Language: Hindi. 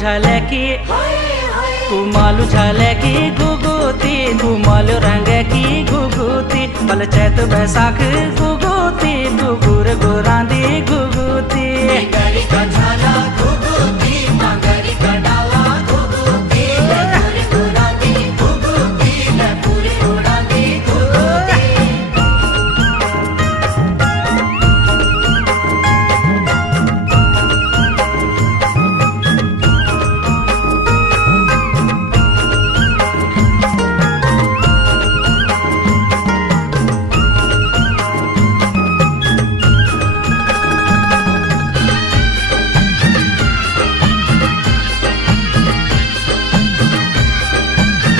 झाले की कुमालू झाले की घुघुती कुमालू रंग की घुघुती बल चैत बैसाख